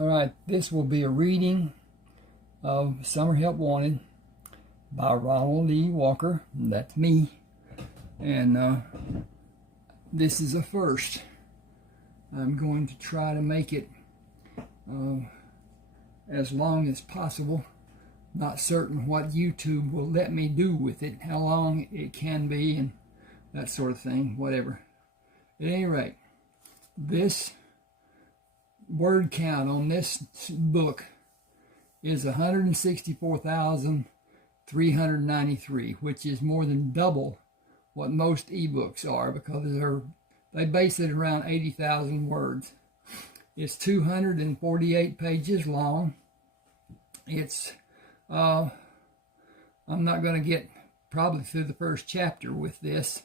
All right, this will be a reading of Summer Help Wanted by Ronald E. Walker. That's me. And this is a first. I'm going to try to make it as long as possible. Not certain what YouTube will let me do with it, how long it can be, and that sort of thing, whatever. At any rate, this word count on this book is 164,393, which is more than double what most eBooks are, because they base it around 80,000 words. It's 248 pages long. It's I'm not going to get probably through the first chapter with this,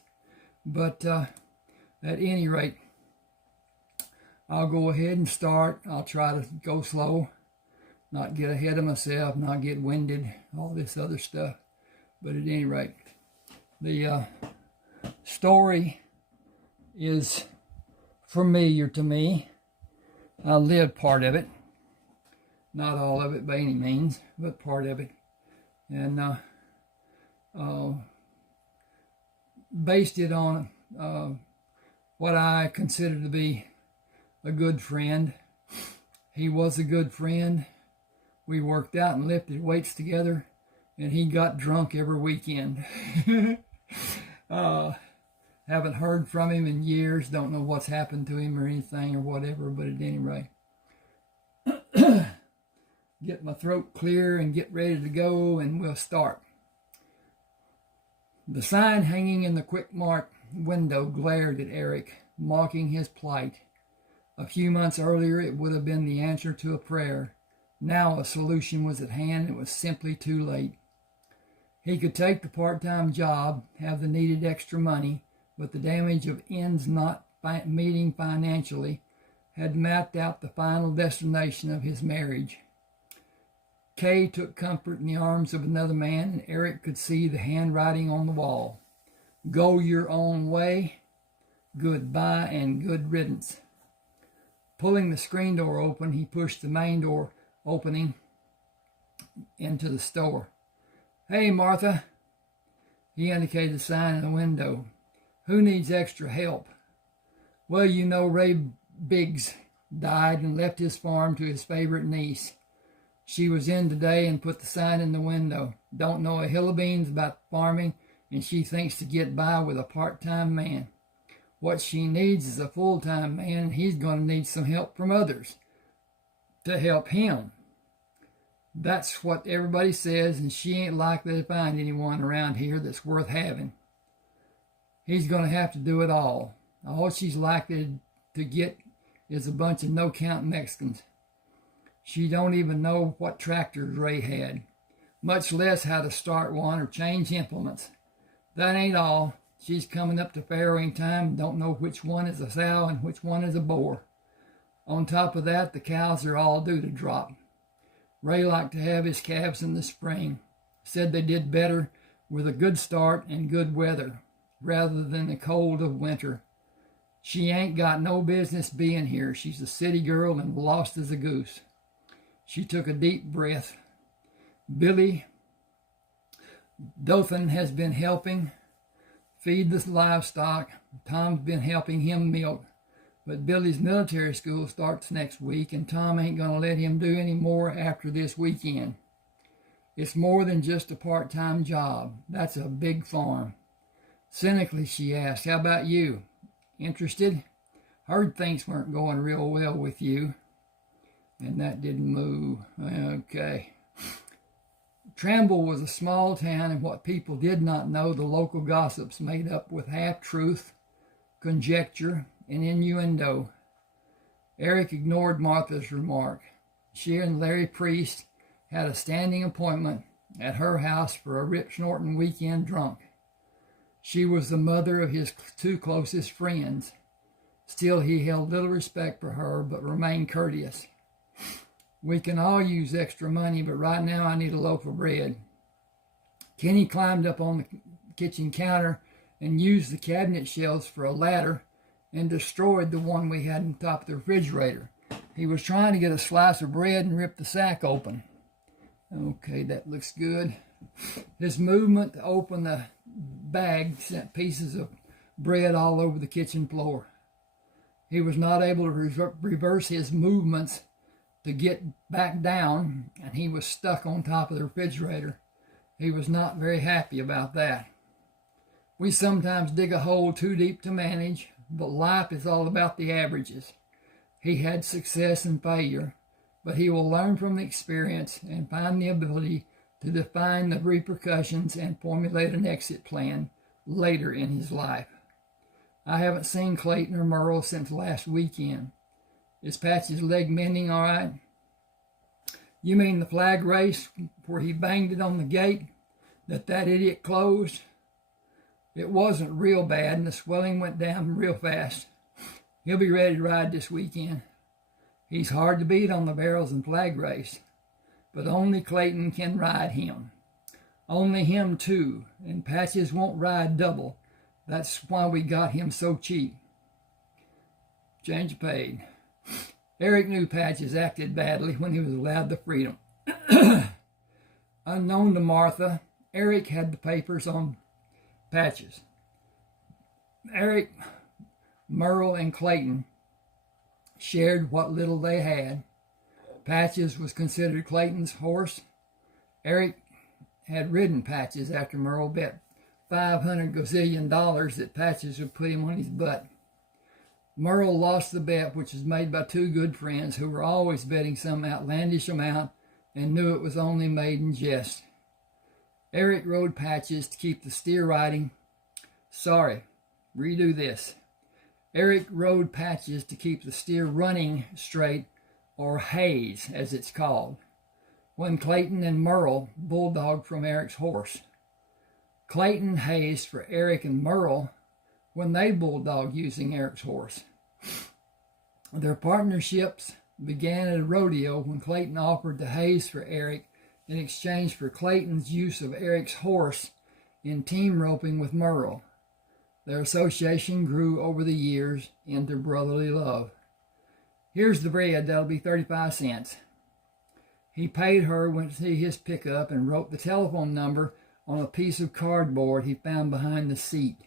but at any rate, I'll go ahead and start. I'll try to go slow, not get ahead of myself, not get winded, all this other stuff. But at any rate, the story is familiar to me. I lived part of it. Not all of it by any means, but part of it. And based it on what I consider to be a good friend. He was a good friend. We worked out and lifted weights together, and he got drunk every weekend. Haven't heard from him in years. Don't know what's happened to him or anything or whatever, but at any rate. Get my throat clear and get ready to go, and we'll start. The sign hanging in the quick mark window glared at Eric, mocking his plight. A few months earlier, it would have been the answer to a prayer. Now a solution was at hand. It was simply too late. He could take the part-time job, have the needed extra money, but the damage of ends not meeting financially had mapped out the final destination of his marriage. Kay took comfort in the arms of another man, and Eric could see the handwriting on the wall. Go your own way, goodbye, and good riddance. Pulling the screen door open, he pushed the main door opening into the store. Hey, Martha. He indicated the sign in the window. Who needs extra help? Well, you know, Ray Biggs died and left his farm to his favorite niece. She was in today and put the sign in the window. Don't know a hill of beans about farming, and she thinks to get by with a part-time man. What she needs is a full-time man, and he's going to need some help from others to help him. That's what everybody says, and she ain't likely to find anyone around here that's worth having. He's going to have to do it all. All she's likely to get is a bunch of no-count Mexicans. She don't even know what tractors Ray had, much less how to start one or change implements. That ain't all. She's coming up to farrowing time and don't know which one is a sow and which one is a boar. On top of that, the cows are all due to drop. Ray liked to have his calves in the spring. Said they did better with a good start and good weather, rather than the cold of winter. She ain't got no business being here. She's a city girl and lost as a goose. She took a deep breath. Billy Dothan has been helping feed the livestock. Tom's been helping him milk. But Billy's military school starts next week, and Tom ain't going to let him do any more after this weekend. It's more than just a part-time job. That's a big farm. Cynically, she asked, how about you? Interested? Heard things weren't going real well with you. And that didn't move. Okay. Tramble was a small town, and what people did not know, the local gossips made up with half-truth, conjecture, and innuendo. Eric ignored Martha's remark. She and Larry Priest had a standing appointment at her house for a rip-snorting weekend drunk. She was the mother of his two closest friends. Still, he held little respect for her, but remained courteous. We can all use extra money, but right now I need a loaf of bread. Kenny climbed up on the kitchen counter and used the cabinet shelves for a ladder and destroyed the one we had on top of the refrigerator. He was trying to get a slice of bread and rip the sack open. Okay, that looks good. His movement to open the bag sent pieces of bread all over the kitchen floor. He was not able to reverse his movements to get back down, and he was stuck on top of the refrigerator. He was not very happy about that. We sometimes dig a hole too deep to manage, but life is all about the averages. He had success and failure, but he will learn from the experience and find the ability to define the repercussions and formulate an exit plan later in his life. I haven't seen Clayton or Merle since last weekend. Is Patch's leg mending all right? You mean the flag race where he banged it on the gate that idiot closed? It wasn't real bad, and the swelling went down real fast. He'll be ready to ride this weekend. He's hard to beat on the barrels and flag race, but only Clayton can ride him. Only him too, and Patches won't ride double. That's why we got him so cheap. Change paid. Eric knew Patches acted badly when he was allowed the freedom. Unknown to Martha, Eric had the papers on Patches. Eric, Merle, and Clayton shared what little they had. Patches was considered Clayton's horse. Eric had ridden Patches after Merle bet $500 gazillion that Patches would put him on his butt. Merle lost the bet, which was made by two good friends who were always betting some outlandish amount and knew it was only made in jest. Eric rode Patches to keep the steer riding. Sorry, redo this. Eric rode Patches to keep the steer running straight, or haze as it's called, when Clayton and Merle bulldogged from Eric's horse. Clayton hazed for Eric and Merle when they bulldogged using Eric's horse. Their partnerships began at a rodeo when Clayton offered to haze for Eric in exchange for Clayton's use of Eric's horse in team roping with Merle. Their association grew over the years into brotherly love. Here's the bread, that'll be 35 cents. He paid her, went to see his pickup, and wrote the telephone number on a piece of cardboard he found behind the seat.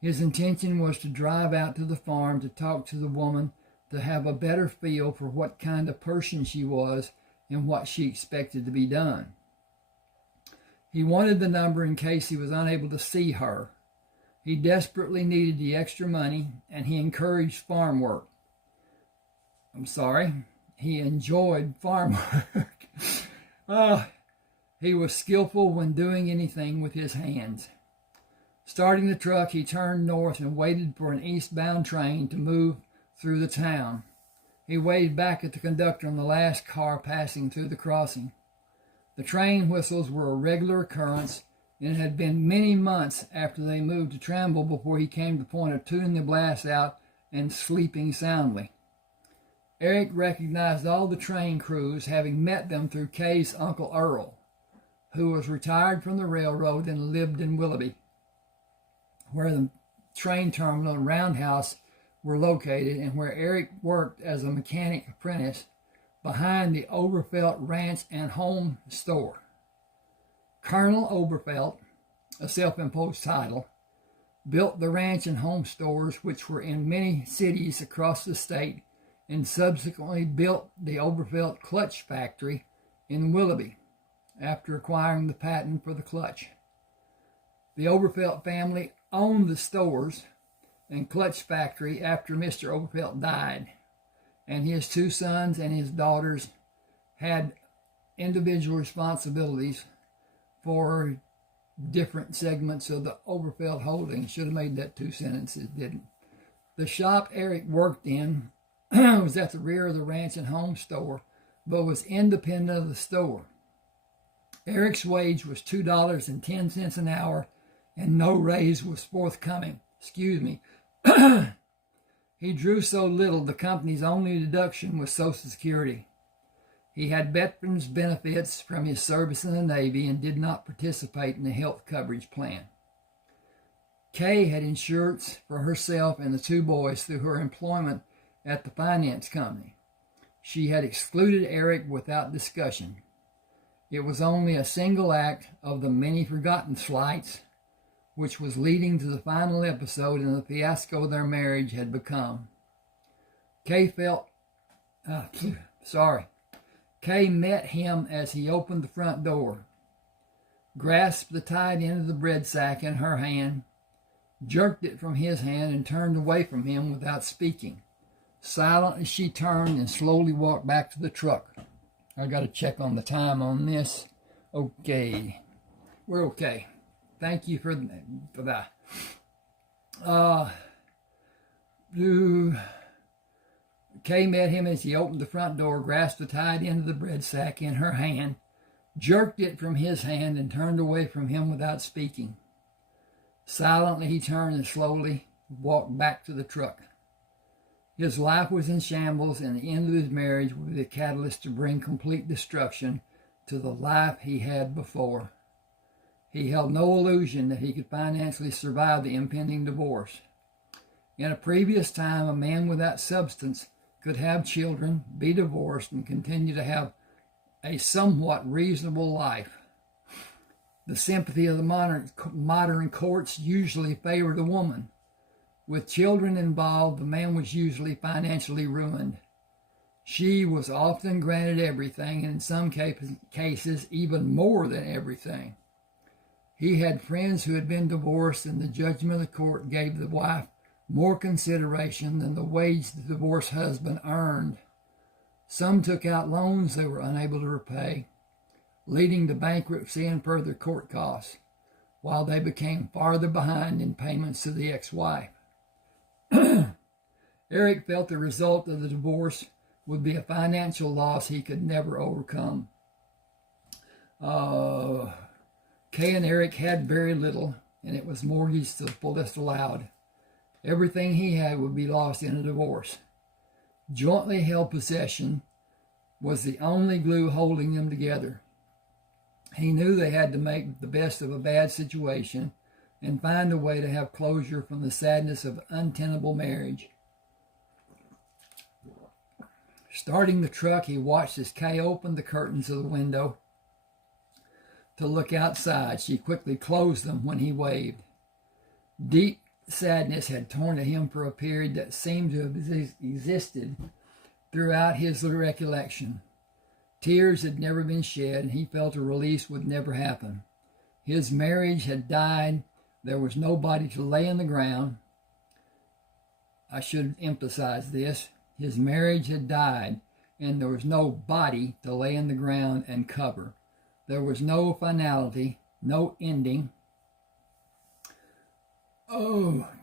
His intention was to drive out to the farm to talk to the woman, to have a better feel for what kind of person she was and what she expected to be done. He wanted the number in case he was unable to see her. He desperately needed the extra money, and he encouraged farm work. He enjoyed farm work. He was skillful when doing anything with his hands. Starting the truck, he turned north and waited for an eastbound train to move through the town. He waved back at the conductor on the last car passing through the crossing. The train whistles were a regular occurrence, and it had been many months after they moved to Tramble before he came to the point of tuning the blast out and sleeping soundly. Eric recognized all the train crews, having met them through Kay's Uncle Earl, who was retired from the railroad and lived in Willoughby, where the train terminal and roundhouse were located, and where Eric worked as a mechanic apprentice behind the Oberfelt Ranch and Home Store. Colonel Oberfelt, a self-imposed title, built the ranch and home stores, which were in many cities across the state, and subsequently built the Oberfelt Clutch Factory in Willoughby after acquiring the patent for the clutch. The Oberfelt family owned the stores and clutch factory after Mr. Oberfelt died, and his two sons and his daughters had individual responsibilities for different segments of the Oberfelt holding. Should have made that two sentences, didn't. The shop Eric worked in was at the rear of the ranch and home store, but was independent of the store. Eric's wage was $2.10 an hour, and no raise was forthcoming. He drew so little, the company's only deduction was Social Security. He had veterans benefits from his service in the Navy and did not participate in the health coverage plan. Kay had insurance for herself and the two boys through her employment at the finance company. She had excluded Eric without discussion. It was only a single act of the many forgotten slights which was leading to the final episode in the fiasco their marriage had become. Kay met him as he opened the front door, grasped the tied end of the bread sack in her hand, jerked it from his hand, and turned away from him without speaking. Silently she turned and slowly walked back to the truck. I got to check on the time on this. Okay. We're okay. Thank you for that. Kay met him as he opened the front door, grasped the tied end of the bread sack in her hand, jerked it from his hand, and turned away from him without speaking. Silently he turned and slowly walked back to the truck. His life was in shambles, and the end of his marriage would be the catalyst to bring complete destruction to the life he had before. He held no illusion that he could financially survive the impending divorce. In a previous time, a man without substance could have children, be divorced, and continue to have a somewhat reasonable life. The sympathy of the modern courts usually favored a woman. With children involved, the man was usually financially ruined. She was often granted everything, and in some cases, even more than everything. He had friends who had been divorced, and the judgment of the court gave the wife more consideration than the wage the divorced husband earned. Some took out loans they were unable to repay, leading to bankruptcy and further court costs, while they became farther behind in payments to the ex-wife. Eric felt the result of the divorce would be a financial loss he could never overcome. Kay and Eric had very little, and it was mortgaged to the fullest allowed. Everything he had would be lost in a divorce. Jointly held possession was the only glue holding them together. He knew they had to make the best of a bad situation and find a way to have closure from the sadness of untenable marriage. Starting the truck, he watched as Kay opened the curtains of the window to look outside. She quickly closed them when he waved. Deep sadness had torn at him for a period that seemed to have existed throughout his recollection. Tears had never been shed, and he felt a release would never happen. His marriage had died. There was nobody to lay in the ground. I should emphasize this. His marriage had died, and there was no body to lay in the ground and cover. There was no finality, no ending.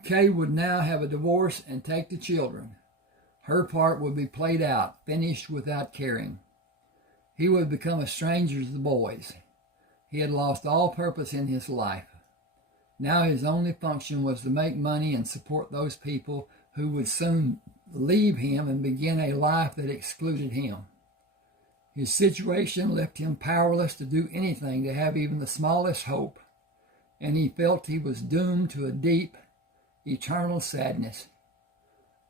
Kay would now have a divorce and take the children. Her part would be played out, finished without caring. He would become a stranger to the boys. He had lost all purpose in his life. Now his only function was to make money and support those people who would soon leave him and begin a life that excluded him. His situation left him powerless to do anything to have even the smallest hope, and he felt he was doomed to a deep, eternal sadness.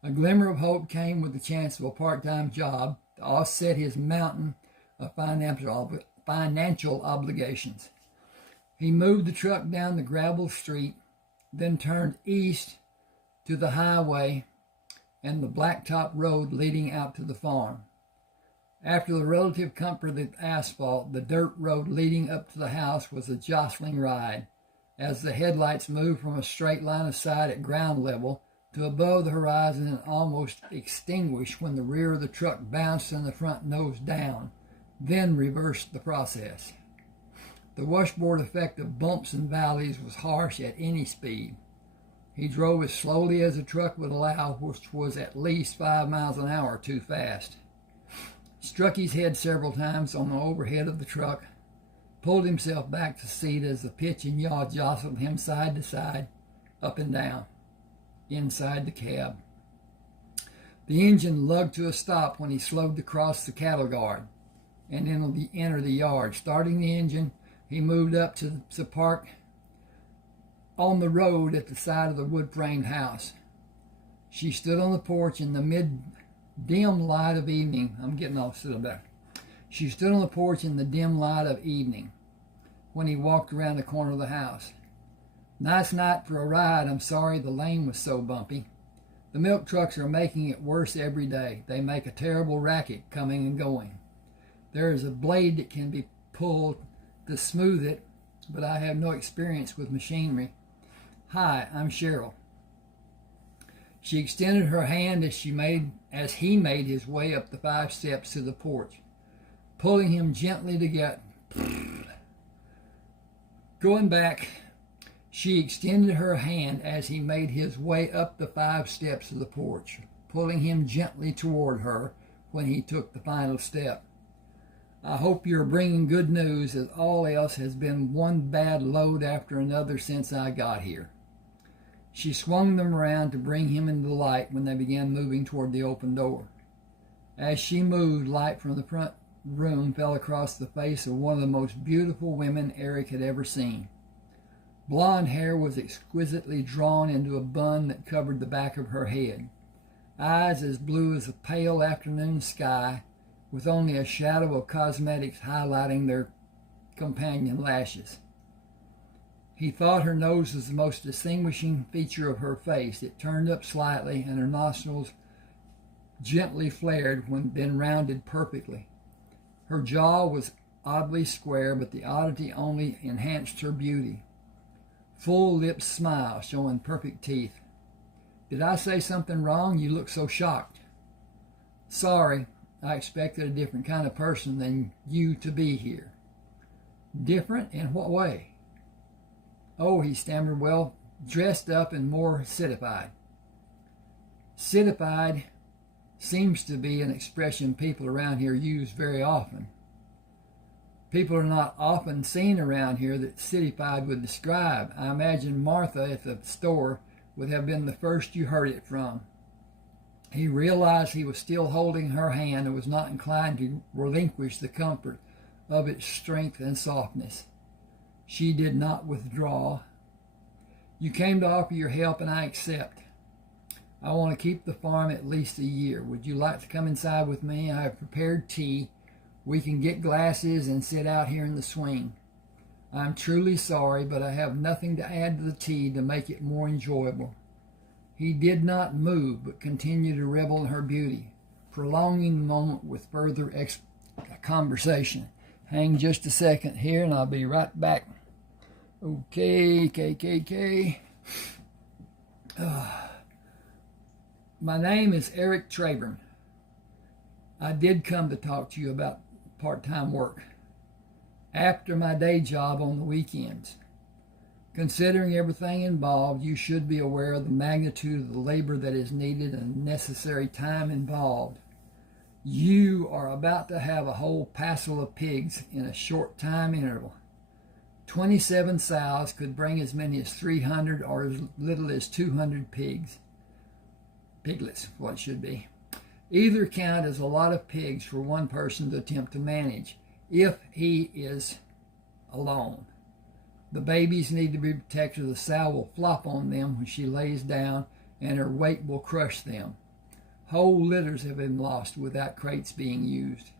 A glimmer of hope came with the chance of a part-time job to offset his mountain of financial obligations. He moved the truck down the gravel street, then turned east to the highway and the blacktop road leading out to the farm. After the relative comfort of the asphalt, the dirt road leading up to the house was a jostling ride, as the headlights moved from a straight line of sight at ground level to above the horizon and almost extinguished when the rear of the truck bounced and the front nose down, then reversed the process. The washboard effect of bumps and valleys was harsh at any speed. He drove as slowly as the truck would allow, which was at least 5 miles an hour too fast. Struck his head several times on the overhead of the truck, pulled himself back to the seat as the pitch and yaw jostled him side to side, up and down, inside the cab. The engine lugged to a stop when he slowed to cross the cattle guard and enter the yard. Starting the engine, he moved up to the park on the road at the side of the wood-framed house. She stood on the porch in the dim light of evening. I'm getting off still back. She stood on the porch in the dim light of evening when he walked around the corner of the house. Nice night for a ride. I'm sorry the lane was so bumpy. The milk trucks are making it worse every day. They make a terrible racket coming and going. There is a blade that can be pulled to smooth it, but I have no experience with machinery. Hi, I'm Cheryl. She extended her hand as he made his way up the 5 steps to the porch, pulling him gently together. Going back, she extended her hand as he made his way up the 5 steps of the porch, pulling him gently toward her when he took the final step. I hope you're bringing good news, as all else has been one bad load after another since I got here. She swung them around to bring him into the light when they began moving toward the open door. As she moved, light from the front room fell across the face of one of the most beautiful women Eric had ever seen. Blonde hair was exquisitely drawn into a bun that covered the back of her head. Eyes as blue as a pale afternoon sky, with only a shadow of cosmetics highlighting their companion lashes. He thought her nose was the most distinguishing feature of her face. It turned up slightly, and her nostrils gently flared when then rounded perfectly. Her jaw was oddly square, but the oddity only enhanced her beauty. Full lips smile, showing perfect teeth. Did I say something wrong? You look so shocked. Sorry, I expected a different kind of person than you to be here. Different in what way? Oh, he stammered, well, dressed up and more citified. Citified seems to be an expression people around here use very often. People are not often seen around here that citified would describe. I imagine Martha at the store would have been the first you heard it from. He realized he was still holding her hand and was not inclined to relinquish the comfort of its strength and softness. She did not withdraw. You came to offer your help, and I accept. I want to keep the farm at least a year. Would you like to come inside with me? I have prepared tea. We can get glasses and sit out here in the swing. I'm truly sorry, but I have nothing to add to the tea to make it more enjoyable. He did not move, but continued to revel in her beauty, prolonging the moment with further conversation. Hang just a second here, and I'll be right back. Okay, KKK. My name is Eric Treybern. I did come to talk to you about part-time work after my day job on the weekends. Considering everything involved, you should be aware of the magnitude of the labor that is needed and necessary time involved. You are about to have a whole passel of pigs in a short time interval. 27 sows could bring as many as 300 or as little as 200 pigs. Piglets, what it should be. Either count is a lot of pigs for one person to attempt to manage, if he is alone. The babies need to be protected. The sow will flop on them when she lays down, and her weight will crush them. Whole litters have been lost without crates being used.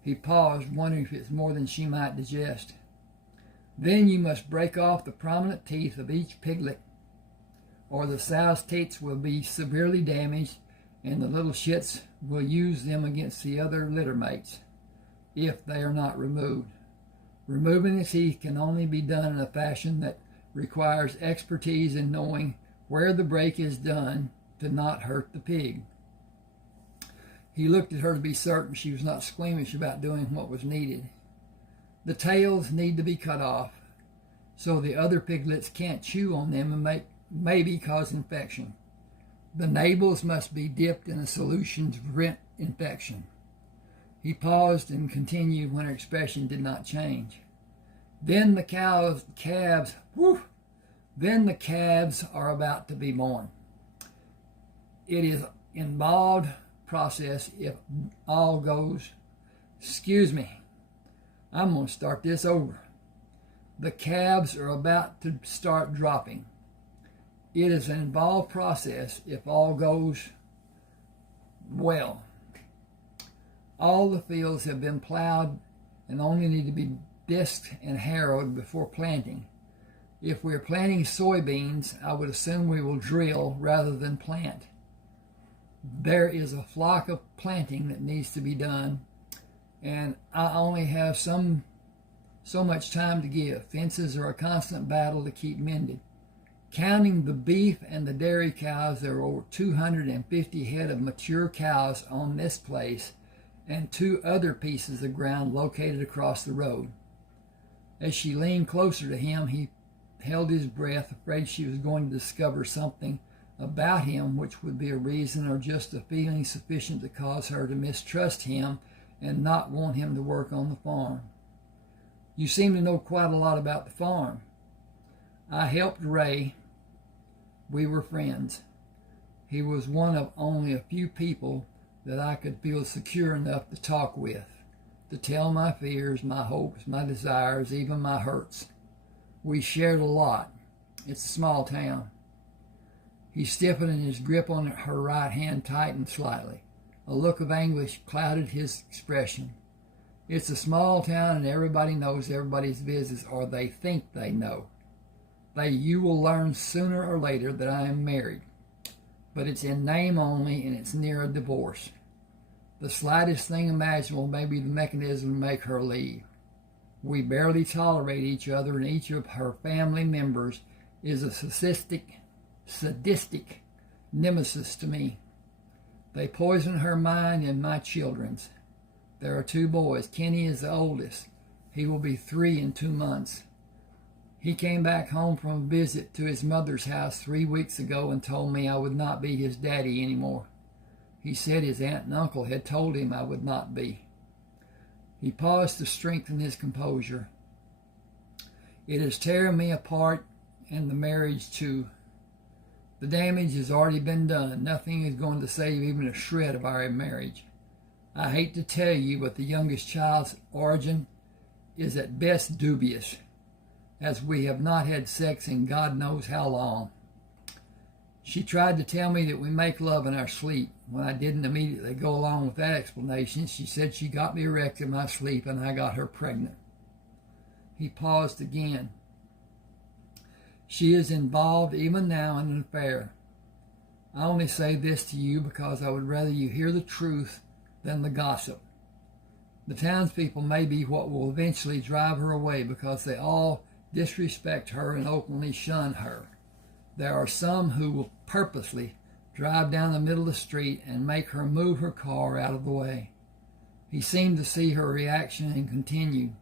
He paused, wondering if it's more than she might digest. Then you must break off the prominent teeth of each piglet, or the sow's teats will be severely damaged, and the little shits will use them against the other litter mates, if they are not removed. Removing the teeth can only be done in a fashion that requires expertise in knowing where the break is done to not hurt the pig. He looked at her to be certain she was not squeamish about doing what was needed. The tails need to be cut off so the other piglets can't chew on them and maybe cause infection. The nabils must be dipped in a solution to prevent infection. He paused and continued when her expression did not change. Then the calves are about to be born. It is an involved process if all goes. Excuse me. I'm going to start this over. The calves are about to start dropping. It is an involved process if all goes Well, all the fields have been plowed and only need to be disked and harrowed before planting. If we're planting soybeans, I would assume we will drill rather than plant. There is a flock of planting that needs to be done, and I only have so much time to give. Fences are a constant battle to keep mended. Counting the beef and the dairy cows, there are over 250 head of mature cows on this place and 2 other pieces of ground located across the road. As she leaned closer to him, he held his breath, afraid she was going to discover something about him which would be a reason or just a feeling sufficient to cause her to mistrust him and not want him to work on the farm. You seem to know quite a lot about the farm. I helped Ray. We were friends. He was one of only a few people that I could feel secure enough to talk with, to tell my fears, my hopes, my desires, even my hurts. We shared a lot. It's a small town. He stiffened and his grip on her right hand tightened slightly. A look of anguish clouded his expression. It's a small town and everybody knows everybody's business, or they think they know. You will learn sooner or later that I am married, but it's in name only and it's near a divorce. The slightest thing imaginable may be the mechanism to make her leave. We barely tolerate each other, and each of her family members is a sadistic nemesis to me. They poison her mind and my children's. There are 2 boys. Kenny is the oldest. He will be 3 in 2 months. He came back home from a visit to his mother's house 3 weeks ago and told me I would not be his daddy anymore. He said his aunt and uncle had told him I would not be. He paused to strengthen his composure. It is tearing me apart, and the marriage too. The damage has already been done. Nothing is going to save even a shred of our marriage. I hate to tell you, but the youngest child's origin is at best dubious, as we have not had sex in God knows how long. She tried to tell me that we make love in our sleep. When I didn't immediately go along with that explanation, she said she got me erect in my sleep and I got her pregnant. He paused again. She is involved even now in an affair. I only say this to you because I would rather you hear the truth than the gossip. The townspeople may be what will eventually drive her away because they all disrespect her and openly shun her. There are some who will purposely drive down the middle of the street and make her move her car out of the way. He seemed to see her reaction and continued.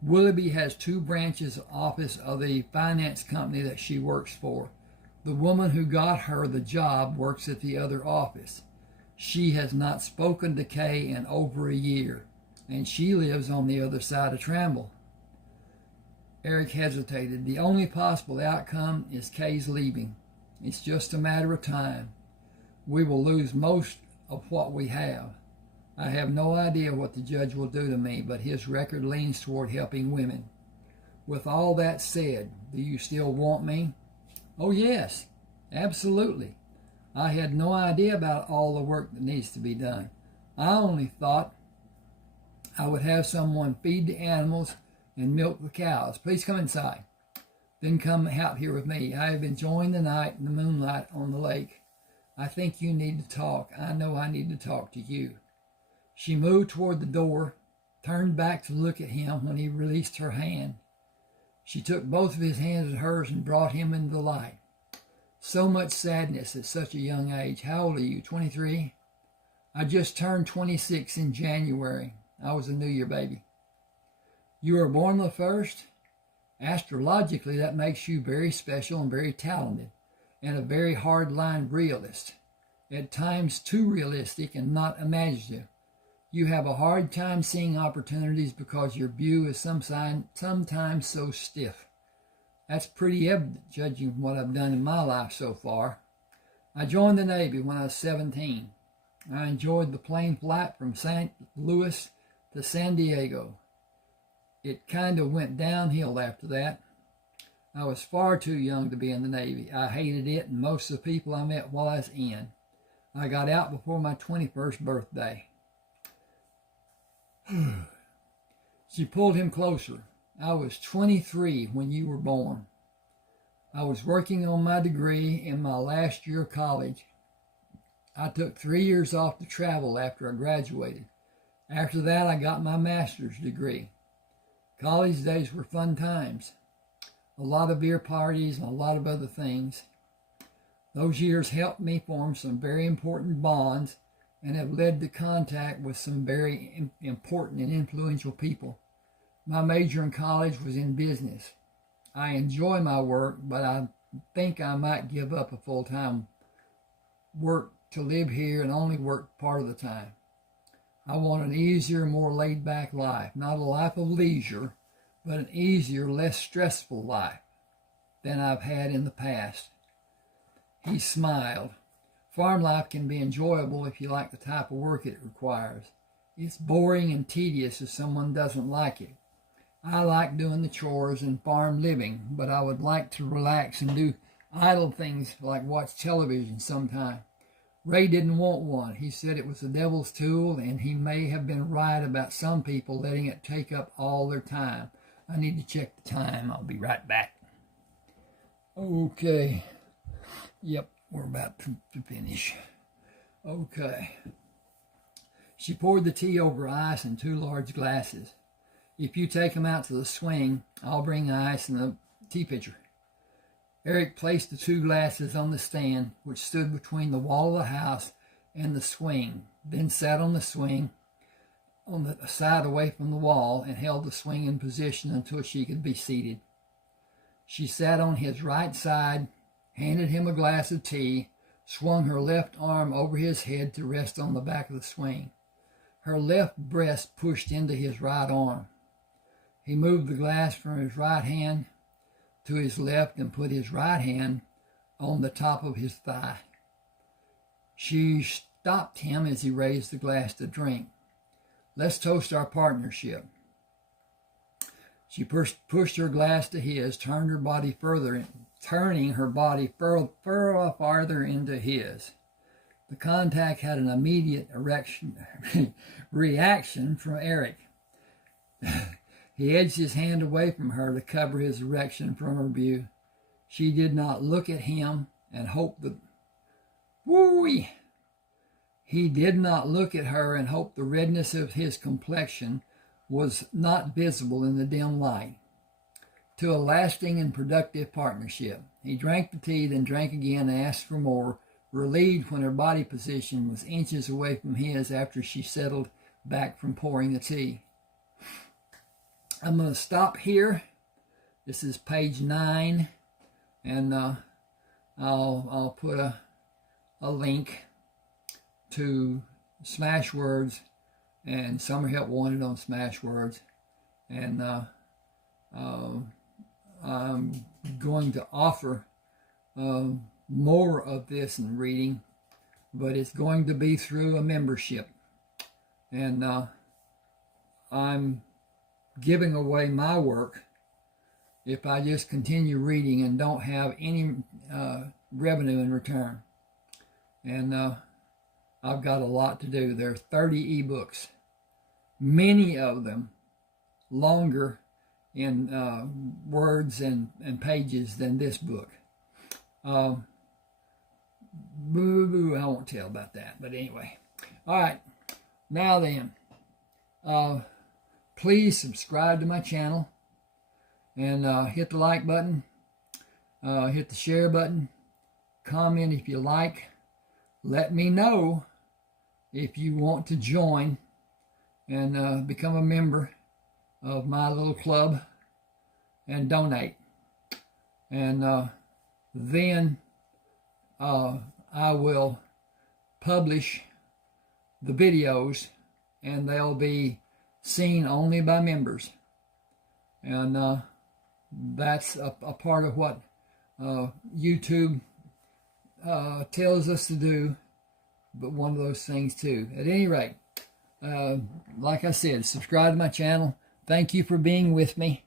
Willoughby has 2 branches office of the finance company that she works for. The woman who got her the job works at the other office. She has not spoken to Kay in over a year, and she lives on the other side of Tramble. Eric hesitated. The only possible outcome is Kay's leaving. It's just a matter of time. We will lose most of what we have. I have no idea what the judge will do to me, but his record leans toward helping women. With all that said, do you still want me? Oh, yes, absolutely. I had no idea about all the work that needs to be done. I only thought I would have someone feed the animals and milk the cows. Please come inside. Then come out here with me. I have enjoyed the night and the moonlight on the lake. I think you need to talk. I know I need to talk to you. She moved toward the door, turned back to look at him when he released her hand. She took both of his hands in hers and brought him into the light. So much sadness at such a young age. How old are you, 23? I just turned 26 in January. I was a New Year baby. You were born the 1st? Astrologically, that makes you very special and very talented, and a very hard-line realist. At times too realistic and not imaginative. You have a hard time seeing opportunities because your view is sometimes so stiff. That's pretty evident, judging from what I've done in my life so far. I joined the Navy when I was 17. I enjoyed the plane flight from St. Louis to San Diego. It kind of went downhill after that. I was far too young to be in the Navy. I hated it and most of the people I met while I was in. I got out before my 21st birthday. She pulled him closer. I was 23 when you were born. I was working on my degree in my last year of college. I took 3 years off to travel after I graduated. After that, I got my master's degree. College days were fun times. A lot of beer parties and a lot of other things. Those years helped me form some very important bonds and have led to contact with some very important and influential people. My major in college was in business. I enjoy my work, but I think I might give up a full-time work to live here and only work part of the time. I want an easier, more laid-back life. Not a life of leisure, but an easier, less stressful life than I've had in the past. He smiled. Farm life can be enjoyable if you like the type of work it requires. It's boring and tedious if someone doesn't like it. I like doing the chores and farm living, but I would like to relax and do idle things like watch television sometime. Ray didn't want one. He said it was the devil's tool, and he may have been right about some people letting it take up all their time. I need to check the time. I'll be right back. Okay. Yep, we're about to finish. Okay. She poured the tea over ice in 2 large glasses. If you take them out to the swing, I'll bring ice and a tea pitcher. Eric placed the 2 glasses on the stand, which stood between the wall of the house and the swing, then sat on the swing on the side away from the wall and held the swing in position until she could be seated. She sat on his right side, handed him a glass of tea, swung her left arm over his head to rest on the back of the swing. Her left breast pushed into his right arm. He moved the glass from his right hand to his left and put his right hand on the top of his thigh. She stopped him as he raised the glass to drink. Let's toast our partnership. She pushed her glass to his, turning her body farther into his. The contact had an immediate reaction from Eric. He edged his hand away from her to cover his erection from her view. She did not look at him and hoped that... Woo-wee! He did not look at her and hoped the redness of his complexion was not visible in the dim light. To a lasting and productive partnership. He drank the tea, then drank again and asked for more, relieved when her body position was inches away from his after she settled back from pouring the tea. I'm going to stop here. This is page 9, and I'll put a link to Smashwords and Summer Help Wanted on Smashwords, and I'm going to offer more of this in reading, but it's going to be through a membership, and I'm giving away my work if I just continue reading and don't have any revenue in return. And I've got a lot to do. There are 30 eBooks, many of them longer in words and pages than this book. I won't tell about that, but anyway. All right, now then, please subscribe to my channel and hit the like button, hit the share button, comment if you like. Let me know if you want to join and become a member of my little club and donate. And then I will publish the videos, and they'll be seen only by members. And that's a part of what YouTube tells us to do, but one of those things too. At any rate, like I said, subscribe to my channel. Thank you for being with me.